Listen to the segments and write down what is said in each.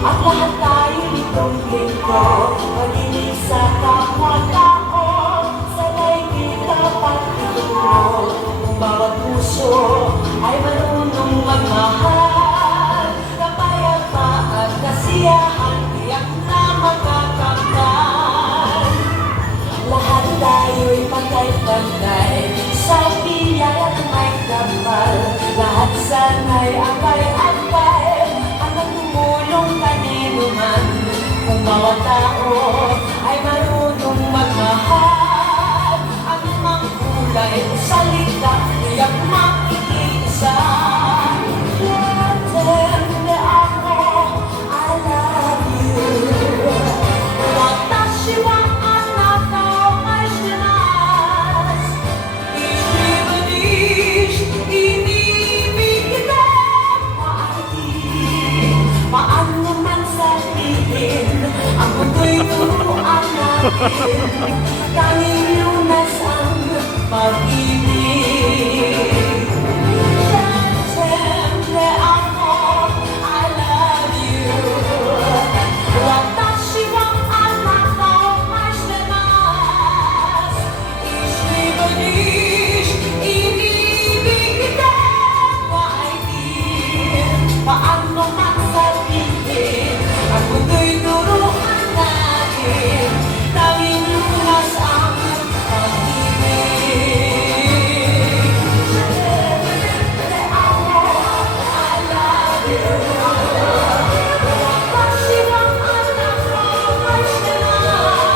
At lahat tayo nitong linggo, pag-ibig sa kapwa-tao, sanay kita pag-ituro. Kung bawat puso ay marunong magmahal, kapayapa at kasiyahan, tiyak na makakamtan. Lahat tayo'y pagkay-pagkay, sa biyaya at may kapal. Lahat sana'y akay-akay, hanggang tumulong kanino man. Kung bawat tao ay marunong magmahal, ang mga kulay sa salita tiyak makikiisa. Tende ako, I love you. Watashi wa anata o maishimasu. Ishibanishi, inibig kita. Paano man sabihin, ang mundo'y turuan natin, tanging lunas ang pag-ibig. Siyempre ako, I love you. Watashi wa anata o maishimasu. Ishibanishi, inibig kita. Paano man sabihin, ang mundo'y turuan natin, tanging lunas ang pag-ibig. Siyempre ako, I love you. Watashi wa anata o maishimasu.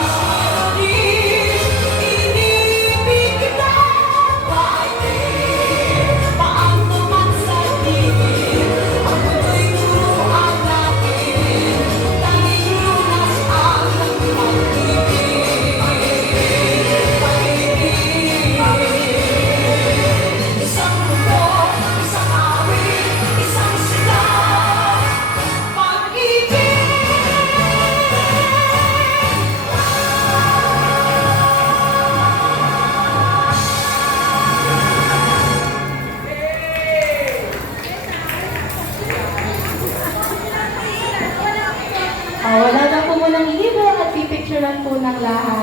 Ishibanishi, inibig kita. Paano man sabihin, ang mundo'y turuan natin, tanging lunas ang pag-ibig. Isang mundo, isang awit, isang silang pag-ibig. Wala na po munang libo at pipicturean po ng lahat.